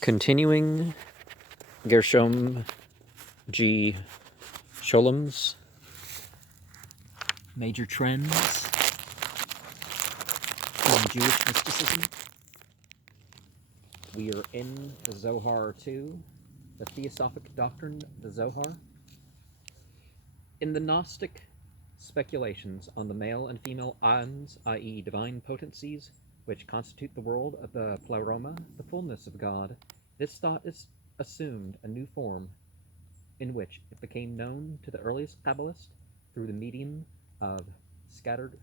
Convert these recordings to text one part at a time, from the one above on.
Continuing Gershom G. Sholom's Major Trends in Jewish Mysticism. We are in the Zohar 2, the Theosophic Doctrine of the Zohar. In the Gnostic speculations on the male and female aeons, i.e. divine potencies, which constitute the world of the pleroma, the fullness of God, this thought is assumed a new form in which it became known to the earliest Kabbalists through the medium of scattered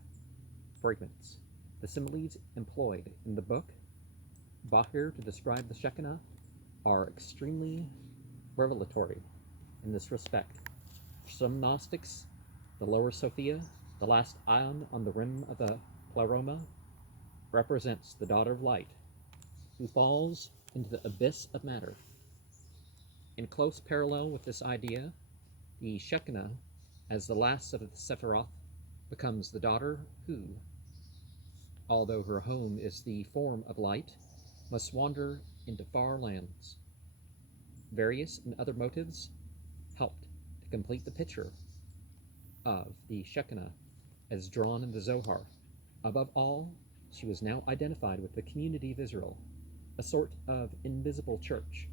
fragments. The similes employed in the book Bahir to describe the Shekinah are extremely revelatory in this respect. For some Gnostics, the lower Sophia, the last ion on the rim of the pleroma, represents the daughter of light, who falls into the abyss of matter. In close parallel with this idea, the Shekinah, as the last of the Sephiroth, becomes the daughter who, although her home is the form of light, must wander into far lands. Various and other motives helped to complete the picture of the Shekinah as drawn in the Zohar. Above all, she was now identified with the community of Israel, a sort of invisible church,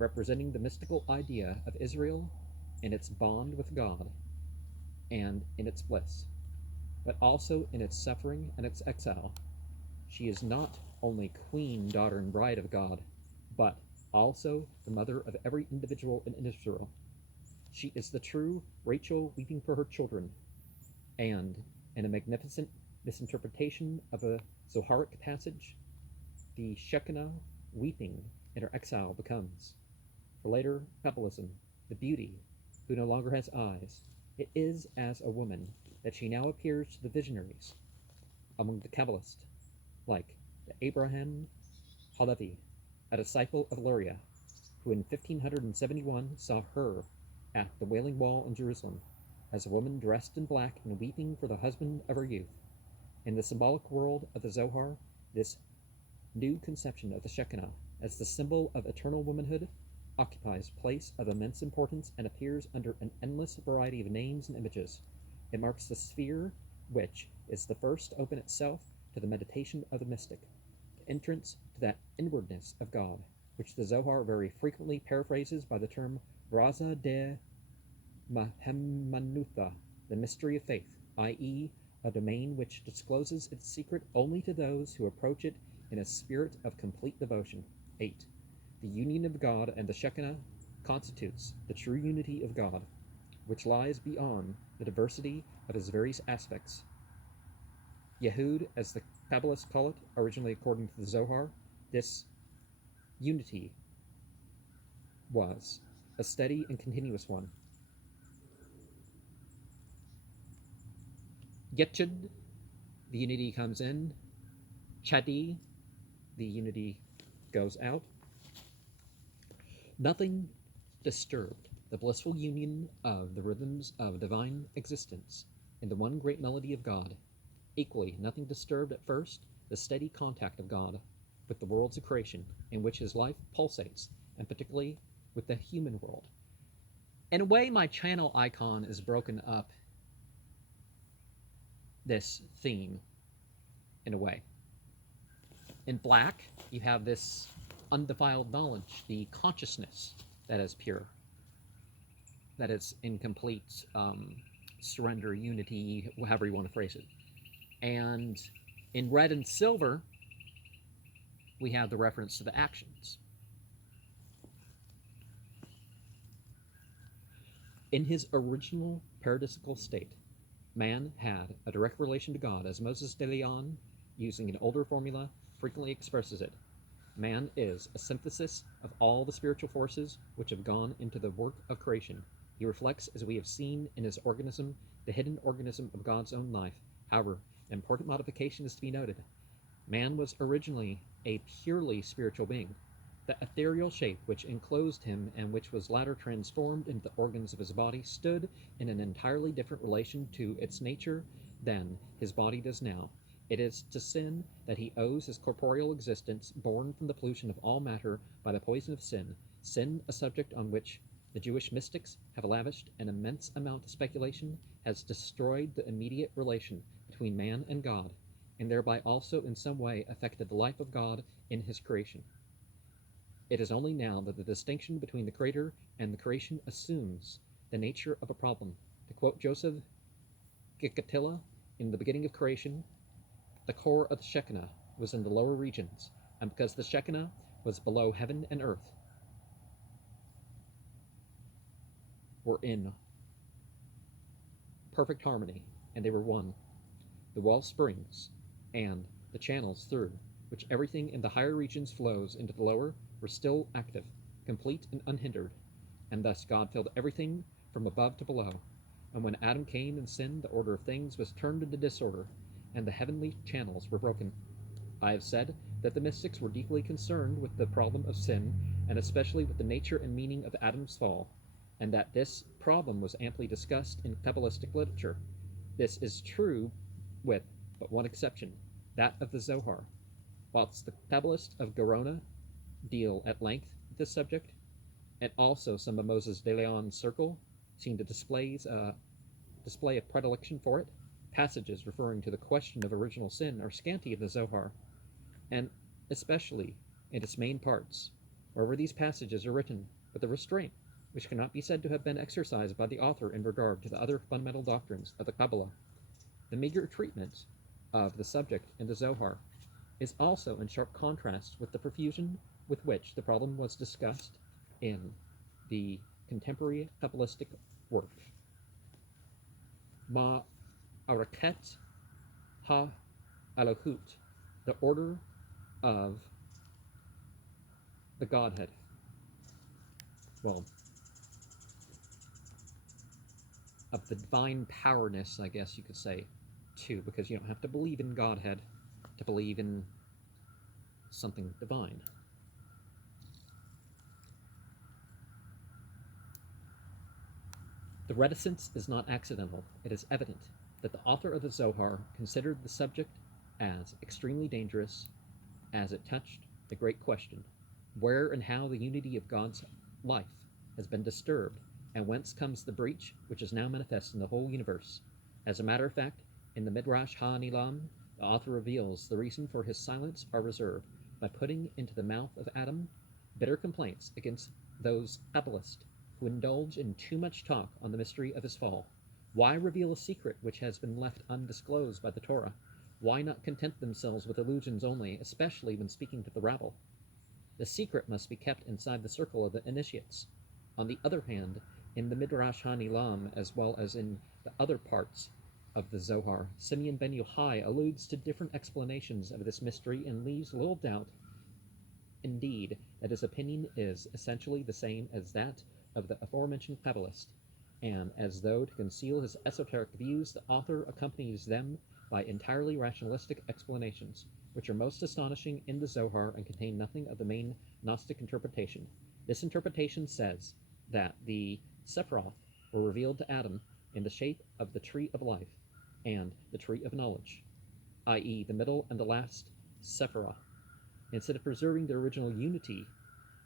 representing the mystical idea of Israel in its bond with God and in its bliss, but also in its suffering and its exile. She is not only queen, daughter, and bride of God, but also the mother of every individual in Israel. She is the true Rachel weeping for her children, and in a magnificent misinterpretation of a Zoharic passage, the Shekinah weeping in her exile becomes, for later Kabbalism, the beauty who no longer has eyes. It is as a woman that she now appears to the visionaries among the Kabbalists, like the Abraham Halevi, a disciple of Luria, who in 1571 saw her at the Wailing Wall in Jerusalem as a woman dressed in black and weeping for the husband of her youth. In the symbolic world of the Zohar, this new conception of the Shekinah as the symbol of eternal womanhood occupies place of immense importance and appears under an endless variety of names and images. It marks the sphere which is the first to open itself to the meditation of the mystic, the entrance to that inwardness of God, which the Zohar very frequently paraphrases by the term Raza de Mahemmanutha, the mystery of faith, i.e., a domain which discloses its secret only to those who approach it in a spirit of complete devotion. 8. The union of God and the Shekinah constitutes the true unity of God, which lies beyond the diversity of his various aspects. Yehud, as the Kabbalists call it, originally according to the Zohar, this unity was a steady and continuous one. Yechud, the unity comes in. Chadi, the unity goes out. Nothing disturbed the blissful union of the rhythms of divine existence in the one great melody of God. Equally, nothing disturbed at first the steady contact of God with the worlds of creation in which his life pulsates, and particularly with the human world. In a way, my channel icon is broken up this theme in a way. In black, you have this undefiled knowledge, the consciousness that is pure, that is in complete surrender, unity, however you want to phrase it. And in red and silver, we have the reference to the actions. In his original paradisical state, man had a direct relation to God, as Moses de Leon, using an older formula, frequently expresses it. Man is a synthesis of all the spiritual forces which have gone into the work of creation. He reflects, as we have seen in his organism, the hidden organism of God's own life. However, an important modification is to be noted. Man was originally a purely spiritual being. The ethereal shape which enclosed him and which was latter transformed into the organs of his body stood in an entirely different relation to its nature than his body does now. It is to sin that he owes his corporeal existence, born from the pollution of all matter by the poison of sin, sin, a subject on which the Jewish mystics have lavished an immense amount of speculation, has destroyed the immediate relation between man and God, and thereby also in some way affected the life of God in his creation. It is only now that the distinction between the Creator and the creation assumes the nature of a problem. To quote Joseph Gikatilla, in the beginning of creation, the core of the Shekinah was in the lower regions, and because the Shekinah was below heaven and earth, were in perfect harmony, and they were one. The well springs and the channels through which everything in the higher regions flows into the lower were still active, complete and unhindered, and thus God filled everything from above to below. And when Adam came and sinned, the order of things was turned into disorder, and the heavenly channels were broken. I have said that the mystics were deeply concerned with the problem of sin, and especially with the nature and meaning of Adam's fall, and that this problem was amply discussed in Kabbalistic literature. This is true with but one exception, that of the Zohar. Whilst the Kabbalists of Gerona deal at length with this subject, and also some of Moses de Leon's circle seem to display a predilection for it, passages referring to the question of original sin are scanty in the Zohar, and especially in its main parts, wherever these passages are written with a restraint which cannot be said to have been exercised by the author in regard to the other fundamental doctrines of the Kabbalah. The meager treatment of the subject in the Zohar is also in sharp contrast with the profusion with which the problem was discussed in the contemporary Kabbalistic work. Ma'araket ha-Elohut, the order of the Godhead. Well, of the divine powerness, I guess you could say, too, because you don't have to believe in Godhead to believe in something divine. The reticence is not accidental. It is evident that the author of the Zohar considered the subject as extremely dangerous, as it touched the great question, where and how the unity of God's life has been disturbed, and whence comes the breach which is now manifest in the whole universe. As a matter of fact, in the Midrash HaNilam, the author reveals the reason for his silence are reserved by putting into the mouth of Adam bitter complaints against those Kabbalists who indulge in too much talk on the mystery of his fall. Why reveal a secret which has been left undisclosed by the Torah? Why not content themselves with allusions only, especially when speaking to the rabble? The secret must be kept inside the circle of the initiates. On the other hand, in the Midrash HaNilam, as well as in the other parts of the Zohar, Simeon ben Yochai alludes to different explanations of this mystery and leaves little doubt, indeed, that his opinion is essentially the same as that of the aforementioned Kabbalist, and as though to conceal his esoteric views, the author accompanies them by entirely rationalistic explanations, which are most astonishing in the Zohar and contain nothing of the main Gnostic interpretation. This interpretation says that the Sephiroth were revealed to Adam in the shape of the tree of life and the tree of knowledge, i.e. the middle and the last Sephiroth. Instead of preserving their original unity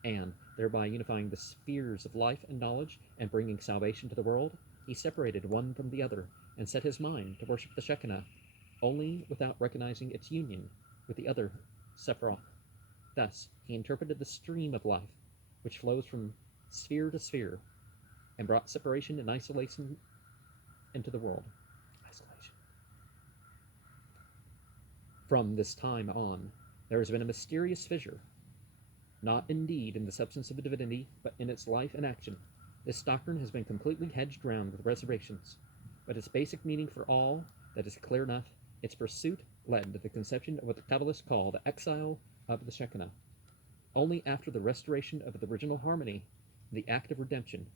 and thereby unifying the spheres of life and knowledge and bringing salvation to the world, he separated one from the other and set his mind to worship the Shekinah only without recognizing its union with the other Sephiroth. Thus, he interpreted the stream of life, which flows from sphere to sphere, and brought separation and isolation into the world. Isolation. From this time on, there has been a mysterious fissure, not indeed in the substance of a divinity, but in its life and action. This doctrine has been completely hedged round with reservations, but its basic meaning for all that is clear enough. Its pursuit led to the conception of what the Kabbalists call the exile of the Shekinah. Only after the restoration of the original harmony, the act of redemption,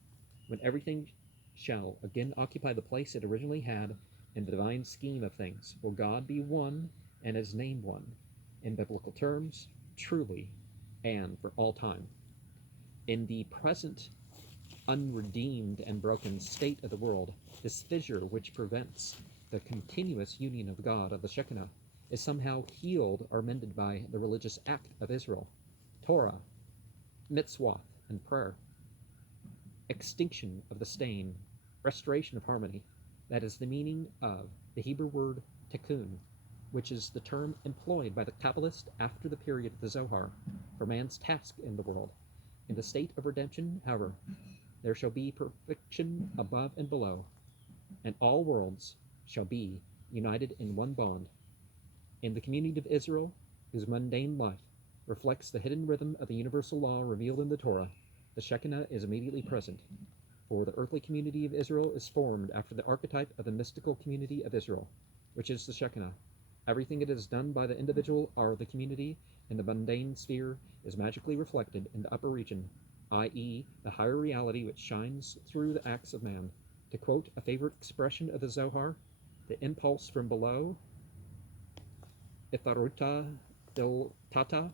when everything shall again occupy the place it originally had in the divine scheme of things, will God be one and his name one, in biblical terms, truly, and for all time. In the present unredeemed and broken state of the world, this fissure which prevents the continuous union of God of the Shekinah is somehow healed or mended by the religious act of Israel, Torah, mitzvah, and prayer. Extinction of the stain, restoration of harmony. That is the meaning of the Hebrew word tikkun, which is the term employed by the Kabbalist after the period of the Zohar for man's task in the world. In the state of redemption, however, there shall be perfection above and below, and all worlds shall be united in one bond. In the community of Israel, whose mundane life reflects the hidden rhythm of the universal law revealed in the Torah, the Shekinah is immediately present, for the earthly community of Israel is formed after the archetype of the mystical community of Israel, which is the Shekinah. Everything that is done by the individual or the community in the mundane sphere is magically reflected in the upper region, i.e., the higher reality which shines through the acts of man. To quote a favorite expression of the Zohar, the impulse from below, Itharuta dil Tata,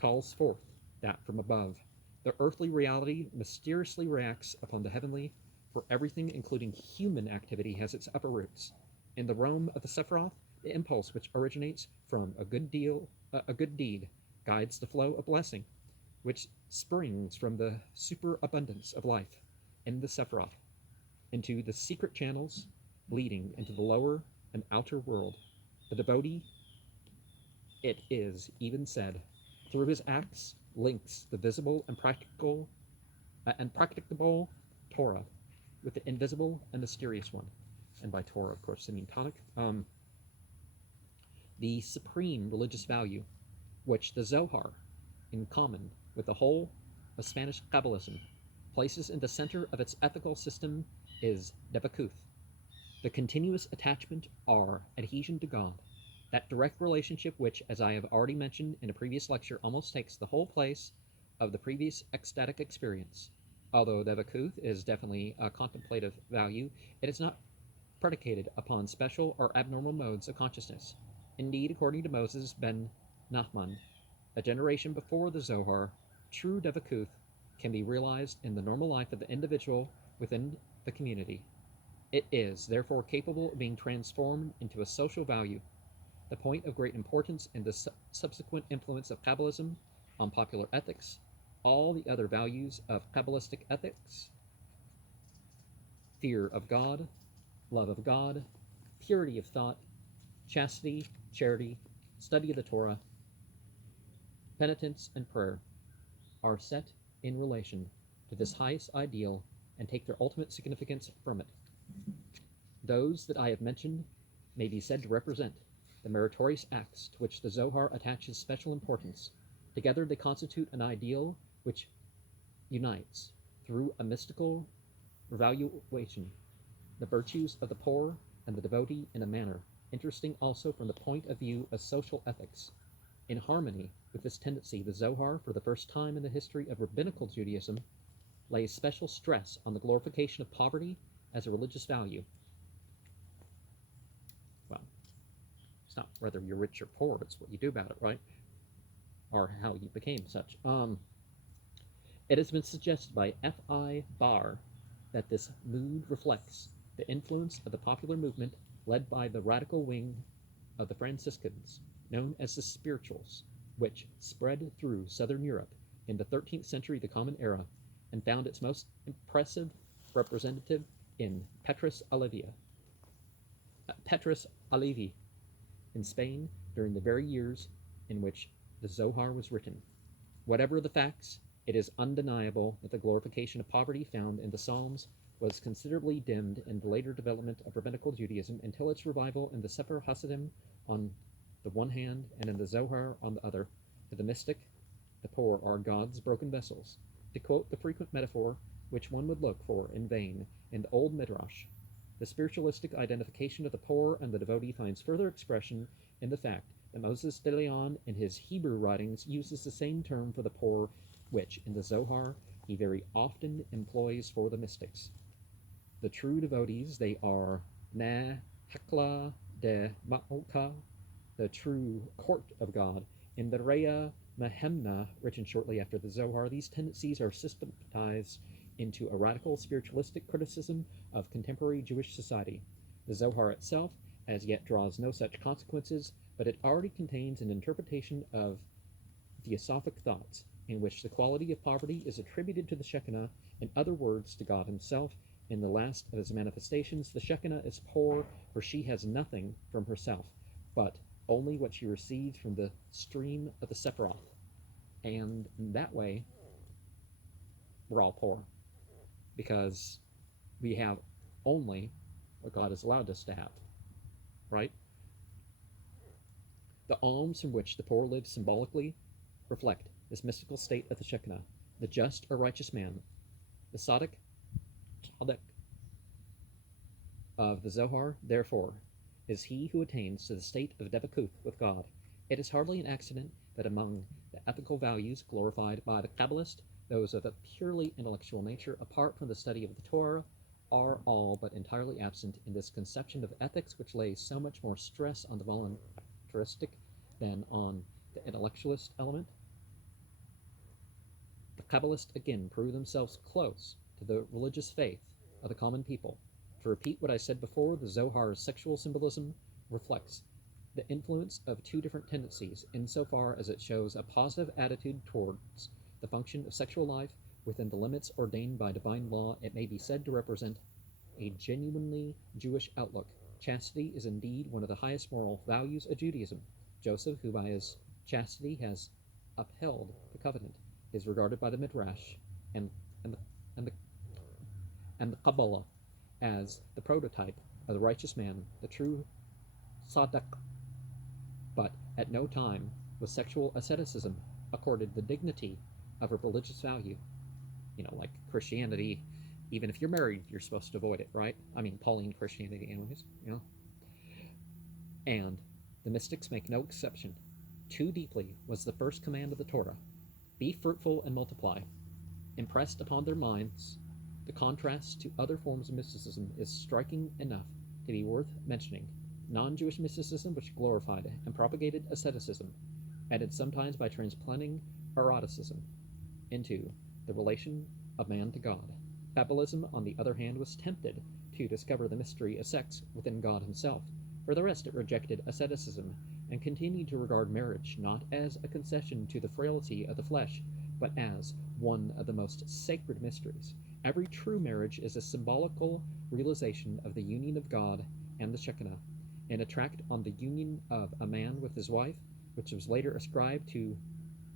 calls forth that from above. The earthly reality mysteriously reacts upon the heavenly, for everything, including human activity, has its upper roots. In the realm of the Sephiroth, the impulse which originates from a good deed guides the flow of blessing, which springs from the superabundance of life in the Sephiroth, into the secret channels leading into the lower and outer world. The devotee, it is even said, through his acts links the visible and practicable Torah with the invisible and mysterious one. And by Torah, of course, I mean tonic. The supreme religious value, which the Zohar, in common with the whole of Spanish Kabbalism, places in the center of its ethical system, is Devakuth, the continuous attachment or adhesion to God, that direct relationship which, as I have already mentioned in a previous lecture, almost takes the whole place of the previous ecstatic experience. Although Devakuth is definitely a contemplative value, it is not predicated upon special or abnormal modes of consciousness. Indeed, according to Moses ben Nachman, a generation before the Zohar, true Devakuth can be realized in the normal life of the individual within the community. It is, therefore, capable of being transformed into a social value, the point of great importance in the subsequent influence of Kabbalism on popular ethics, all the other values of Kabbalistic ethics: fear of God, love of God, purity of thought, chastity, charity, study of the Torah, penitence, and prayer, are set in relation to this highest ideal and take their ultimate significance from it. Those that I have mentioned may be said to represent the meritorious acts to which the Zohar attaches special importance. Together they constitute an ideal which unites, through a mystical revaluation, the virtues of the poor and the devotee in a manner interesting also from the point of view of social ethics. In harmony with this tendency, the Zohar, for the first time in the history of rabbinical Judaism, lays special stress on the glorification of poverty as a religious value. Well, it's not whether you're rich or poor, it's what you do about it, right? Or how you became such. It has been suggested by F.I. Barr that this mood reflects the influence of the popular movement led by the radical wing of the Franciscans, known as the Spirituals, which spread through southern Europe in the 13th century, the Common Era, and found its most impressive representative in Petrus Olevi in Spain during the very years in which the Zohar was written. Whatever the facts, it is undeniable that the glorification of poverty found in the Psalms was considerably dimmed in the later development of rabbinical Judaism until its revival in the Sefer Hasidim on the one hand and in the Zohar on the other. To the mystic, the poor are God's broken vessels. To quote the frequent metaphor which one would look for in vain in the old Midrash, the spiritualistic identification of the poor and the devotee finds further expression in the fact that Moses de Leon in his Hebrew writings uses the same term for the poor which, in the Zohar, he very often employs for the mystics. The true devotees, they are Na Hekla de Ma'oka, the true court of God. In the Reya Mahemna, written shortly after the Zohar, these tendencies are systematized into a radical spiritualistic criticism of contemporary Jewish society. The Zohar itself as yet draws no such consequences, but it already contains an interpretation of theosophic thoughts, in which the quality of poverty is attributed to the Shekinah, in other words, to God himself. In the last of his manifestations, the Shekinah is poor, for she has nothing from herself, but only what she receives from the stream of the Sephiroth. And in that way, we're all poor, because we have only what God has allowed us to have, right? The alms from which the poor live symbolically reflect this mystical state of the Shekinah. The just or righteous man, the tzaddik of the Zohar, therefore, is he who attains to the state of Devakuth with God. It is hardly an accident that among the ethical values glorified by the Kabbalist, those of a purely intellectual nature, apart from the study of the Torah, are all but entirely absent in this conception of ethics, which lays so much more stress on the voluntaristic than on the intellectualist element. The Kabbalists again prove themselves close to the religious faith of the common people. To repeat what I said before, the Zohar's sexual symbolism reflects the influence of two different tendencies, insofar as it shows a positive attitude towards the function of sexual life within the limits ordained by divine law. It may be said to represent a genuinely Jewish outlook. Chastity is indeed one of the highest moral values of Judaism. Joseph, who by his chastity has upheld the covenant, is regarded by the Midrash and the Kabbalah as the prototype of the righteous man, the true tzaddik. But at no time was sexual asceticism accorded the dignity of a religious value. Like Christianity, even if you're married, you're supposed to avoid it, right? I mean, Pauline Christianity, anyways, And the mystics make no exception. Too deeply was the first command of the Torah, be fruitful and multiply, impressed upon their minds. The contrast to other forms of mysticism is striking enough to be worth mentioning. Non-Jewish mysticism, which glorified and propagated asceticism, added sometimes by transplanting eroticism into the relation of man to God. Kabbalism, on the other hand, was tempted to discover the mystery of sex within God himself. For the rest, it rejected asceticism and continued to regard marriage not as a concession to the frailty of the flesh, but as one of the most sacred mysteries. Every true marriage is a symbolical realization of the union of God and the Shekinah. In a tract on the union of a man with his wife, which was later ascribed to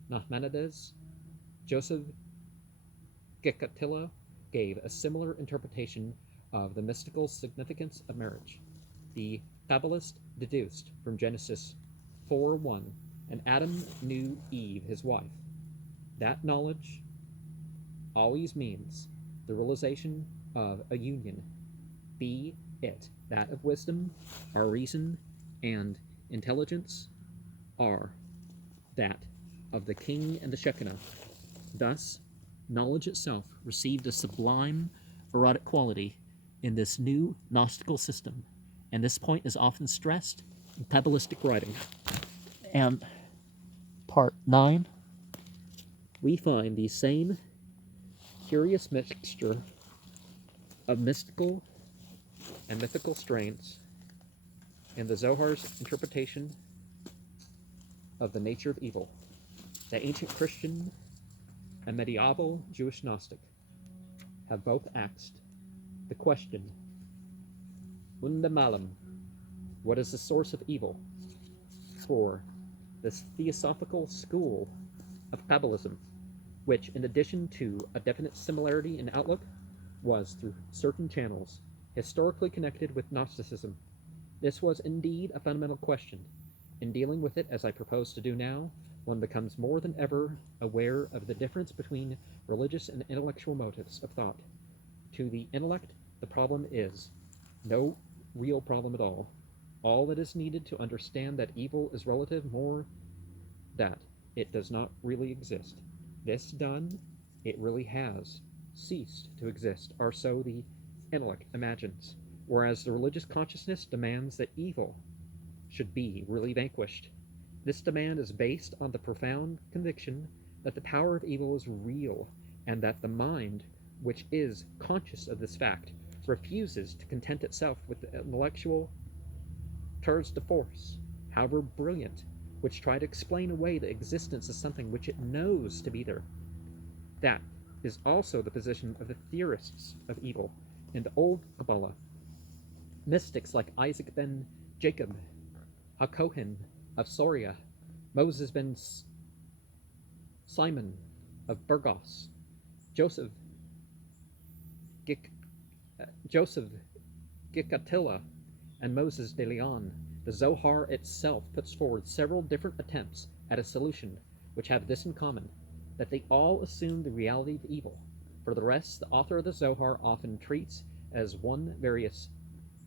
Nachmanides, Joseph Gikatilo gave a similar interpretation of the mystical significance of marriage. The Kabbalist deduced from Genesis 4:1, and Adam knew Eve, his wife. That knowledge always means the realization of a union, be it that of wisdom, our reason, and intelligence, are that of the king and the Shekinah. Thus, knowledge itself received a sublime erotic quality in this new Gnostical system, and this point is often stressed in Kabbalistic writing. And part 9, we find the same curious mixture of mystical and mythical strains in the Zohar's interpretation of the nature of evil. The ancient Christian and medieval Jewish Gnostic have both asked the question, Unda Malam, what is the source of evil? For this theosophical school of Kabbalism, which, in addition to a definite similarity in outlook, was through certain channels historically connected with Gnosticism. This was indeed a fundamental question. In dealing with it, as I propose to do now, one becomes more than ever aware of the difference between religious and intellectual motives of thought. To the intellect, the problem is no real problem at all. All that is needed to understand that evil is relative, more that it does not really exist. This done, it really has ceased to exist, or so the intellect imagines, whereas the religious consciousness demands that evil should be really vanquished. This demand is based on the profound conviction that the power of evil is real, and that the mind, which is conscious of this fact, refuses to content itself with the intellectual tours de force, however brilliant, which try to explain away the existence of something which it knows to be there. That is also the position of the theorists of evil in the old Kabbalah. Mystics like Isaac ben Jacob, HaKohen of Soria, Moses ben Simon of Burgos, Joseph Gik- Joseph Gikatilla, and Moses de Leon. The Zohar itself puts forward several different attempts at a solution which have this in common, that they all assume the reality of evil. For the rest, the author of the Zohar often treats as one various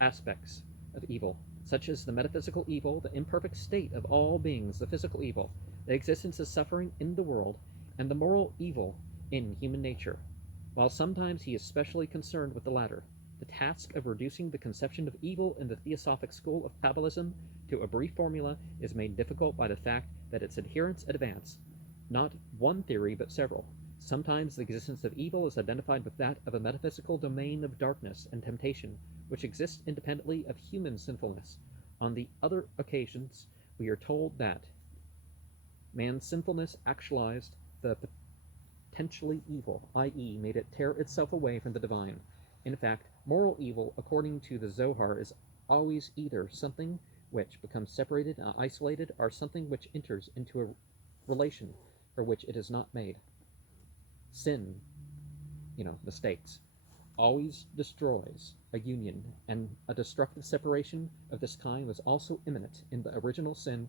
aspects of evil, such as the metaphysical evil, the imperfect state of all beings, the physical evil, the existence of suffering in the world, and the moral evil in human nature. While sometimes he is specially concerned with the latter, the task of reducing the conception of evil in the Theosophic school of Kabbalism to a brief formula is made difficult by the fact that its adherents advance not one theory but several. Sometimes the existence of evil is identified with that of a metaphysical domain of darkness and temptation, which exists independently of human sinfulness. On the other occasions, we are told that man's sinfulness actualized the potentially evil, i.e., made it tear itself away from the divine. In fact, moral evil, according to the Zohar, is always either something which becomes separated and isolated, or something which enters into a relation for which it is not made. Sin, mistakes, always destroys a union, and a destructive separation of this kind was also imminent in the original sin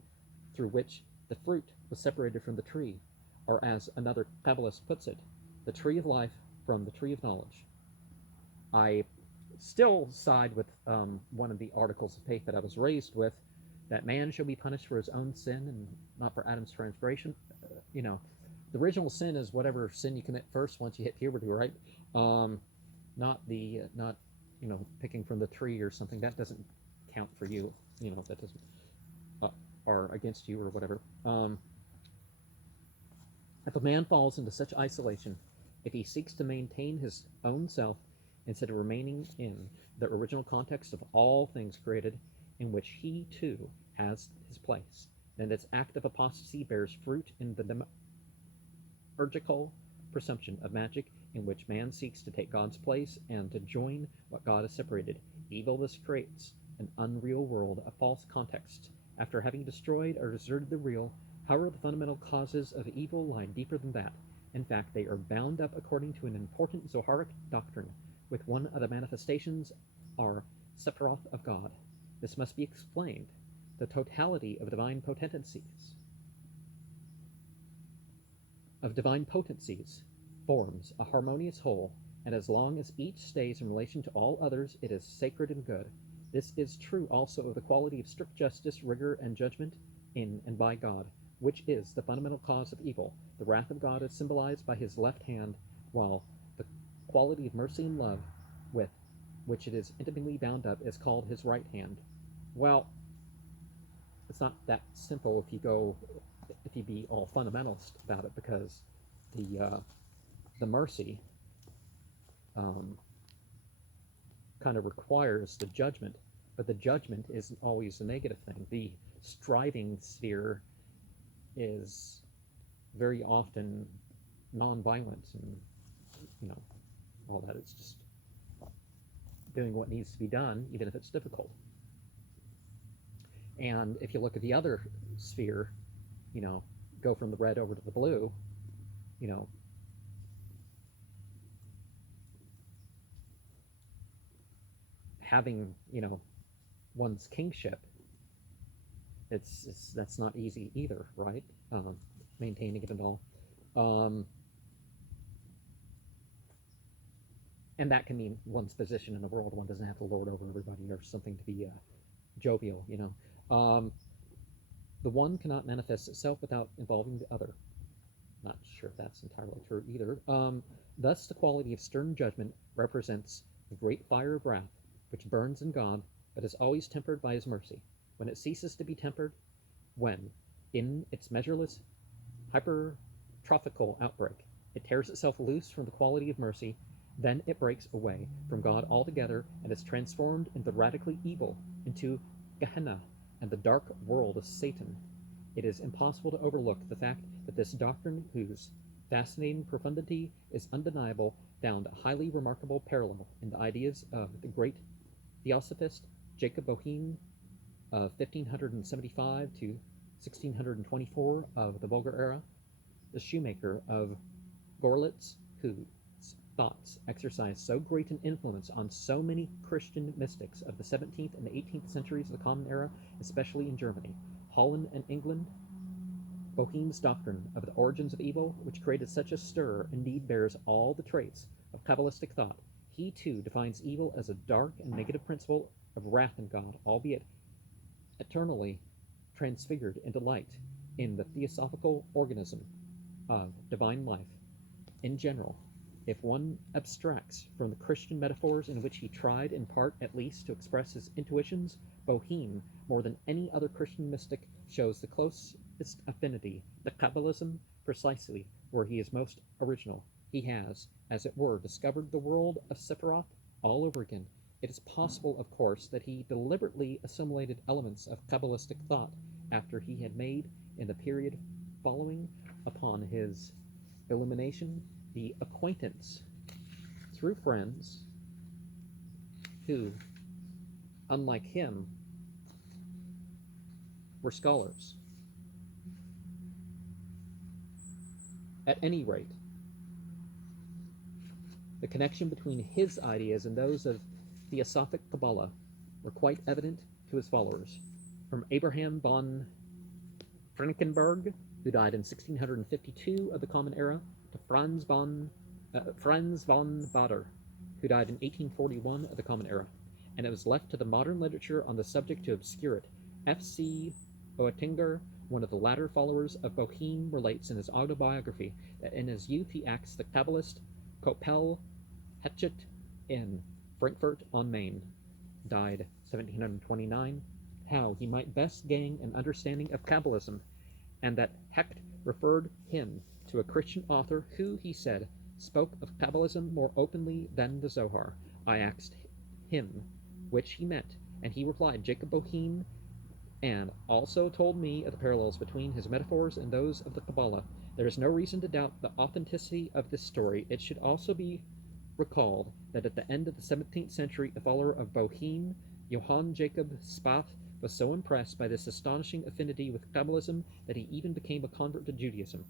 through which the fruit was separated from the tree, or as another Kabbalist puts it, the tree of life from the tree of knowledge. I still side with one of the articles of faith that I was raised with, that man shall be punished for his own sin and not for Adam's transgression. The original sin is whatever sin you commit first once you hit puberty, right? Not picking from the tree or something that doesn't count for you. That doesn't or against you or whatever. If a man falls into such isolation, if he seeks to maintain his own self instead of remaining in the original context of all things created, in which he too has his place, then this act of apostasy bears fruit in the demiurgical presumption of magic, in which man seeks to take God's place and to join what God has separated. Evil thus creates an unreal world, a false context. After having destroyed or deserted the real, however, the fundamental causes of evil lie deeper than that. In fact, they are bound up according to an important Zoharic doctrine with one of the manifestations are Sephiroth of God. This must be explained. The totality of divine potencies forms a harmonious whole, and as long as each stays in relation to all others, it is sacred and good. This is true also of the quality of strict justice, rigor, and judgment in and by God, which is the fundamental cause of evil. The wrath of God is symbolized by his left hand, while the quality of mercy and love, with which it is intimately bound up, is called his right hand. Well, it's not that simple if you be all fundamentalist about it, because the mercy kind of requires the judgment, but the judgment isn't always a negative thing. The striving sphere is very often non-violent, and all that. It's just doing what needs to be done, even if it's difficult. And if you look at the other sphere, go from the red over to the blue, having one's kingship, that's not easy either, right? Maintaining it and all. And that can mean one's position in the world. One doesn't have to lord over everybody or something to be jovial, The one cannot manifest itself without involving the other. Not sure if that's entirely true either. Thus, the quality of stern judgment represents the great fire of wrath, which burns in God, but is always tempered by his mercy. When it ceases to be tempered, when, in its measureless hypertrophical outbreak, it tears itself loose from the quality of mercy, then it breaks away from God altogether and is transformed into radically evil, into Gehenna, and the dark world of Satan, it is impossible to overlook the fact that this doctrine, whose fascinating profundity is undeniable, found a highly remarkable parallel in the ideas of the great theosophist Jacob Boehme of 1575 to 1624 of the Vulgar era, the shoemaker of Gorlitz, whose thoughts exercised so great an influence on so many Christian mystics of the 17th and the 18th centuries of the Common Era, especially in Germany, Holland, and England. Boehme's doctrine of the origins of evil, which created such a stir, indeed bears all the traits of Kabbalistic thought. He, too, defines evil as a dark and negative principle of wrath in God, albeit eternally transfigured into light in the theosophical organism of divine life. In general, if one abstracts from the Christian metaphors in which he tried, in part at least, to express his intuitions, Boehme, more than any other Christian mystic, shows the closest affinity to Kabbalism precisely where he is most original. He has, as it were, discovered the world of Sephiroth all over again. It is possible, of course, that he deliberately assimilated elements of Kabbalistic thought after he had made, in the period following upon his illumination, the acquaintance through friends who, unlike him, were scholars. At any rate, the connection between his ideas and those of Theosophic Kabbalah were quite evident to his followers. From Abraham von Frankenberg, who died in 1652 of the Common Era, to Franz von Baader, who died in 1841 of the Common Era, and it was left to the modern literature on the subject to obscure it. F.C. Oettinger, one of the latter followers of Boehme, relates in his autobiography that in his youth he asked the Kabbalist Koppel Hecht in Frankfurt on Main, died 1729, how he might best gain an understanding of Kabbalism, and that Hecht referred him to a Christian author who, he said, spoke of Kabbalism more openly than the Zohar. I asked him which he meant, and he replied, Jacob Boehme, and also told me of the parallels between his metaphors and those of the Kabbalah. There is no reason to doubt the authenticity of this story. It should also be recalled that at the end of the 17th century, a follower of Boehme, Johann Jacob Spath, was so impressed by this astonishing affinity with Kabbalism that he even became a convert to Judaism.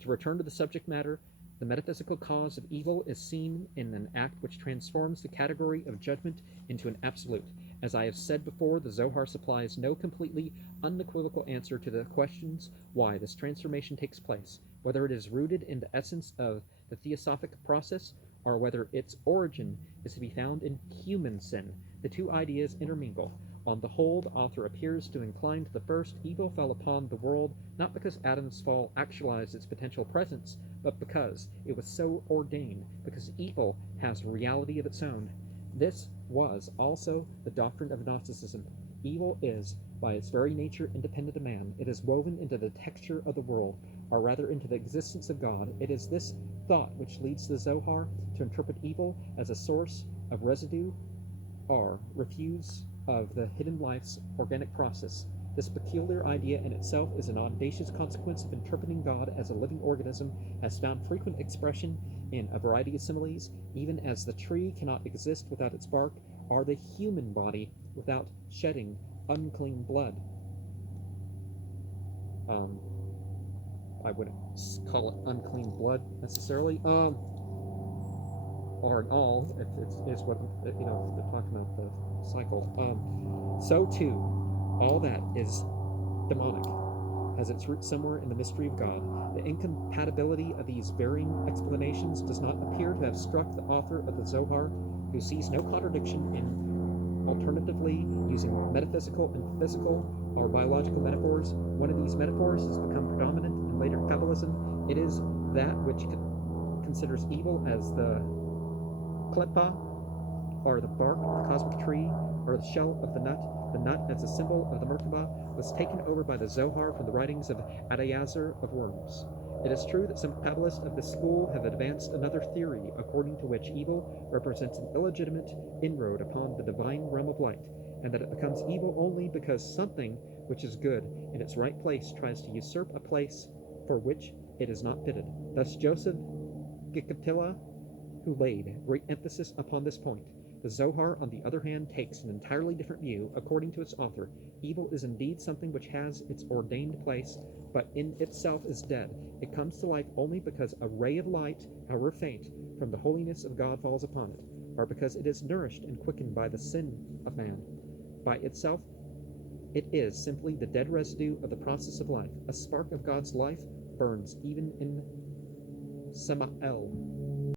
To return to the subject matter, the metaphysical cause of evil is seen in an act which transforms the category of judgment into an absolute. As I have said before, the Zohar supplies no completely unequivocal answer to the questions why this transformation takes place, whether it is rooted in the essence of the theosophic process, or whether its origin is to be found in human sin. The two ideas intermingle. On the whole, the author appears to incline to the first. Evil fell upon the world not because Adam's fall actualized its potential presence, but because it was so ordained, because evil has a reality of its own. This was also the doctrine of Gnosticism. Evil is, by its very nature, independent of man. It is woven into the texture of the world, or rather into the existence of God. It is this thought which leads the Zohar to interpret evil as a source of residue or refuse of the hidden life's organic process. This peculiar idea in itself is an audacious consequence of interpreting God as a living organism, has found frequent expression in a variety of similes, even as the tree cannot exist without its bark, or the human body without shedding unclean blood. I wouldn't call it unclean blood necessarily, or at all, if it's what, they're talking about the cycle. So too, all that is demonic, has its root somewhere in the mystery of God. The incompatibility of these varying explanations does not appear to have struck the author of the Zohar, who sees no contradiction in alternatively using metaphysical and physical or biological metaphors. One of these metaphors has become predominant in later Kabbalism. It is that which considers evil as the klippa, or the bark of the cosmic tree, or the shell of the nut. The nut, as a symbol of the Merkabah, was taken over by the Zohar from the writings of Adayazar of Worms. It is true that some Kabbalists of this school have advanced another theory, according to which evil represents an illegitimate inroad upon the divine realm of light. and that it becomes evil only because something which is good in its right place tries to usurp a place for which it is not fitted. Thus Joseph Gicatilla, who laid great emphasis upon this point. The Zohar, on the other hand, takes an entirely different view. According to its author, evil is indeed something which has its ordained place, but in itself is dead. It comes to life only because a ray of light, however faint, from the holiness of God falls upon it, or because it is nourished and quickened by the sin of man. By itself, it is simply the dead residue of the process of life. A spark of God's life burns even in Samael,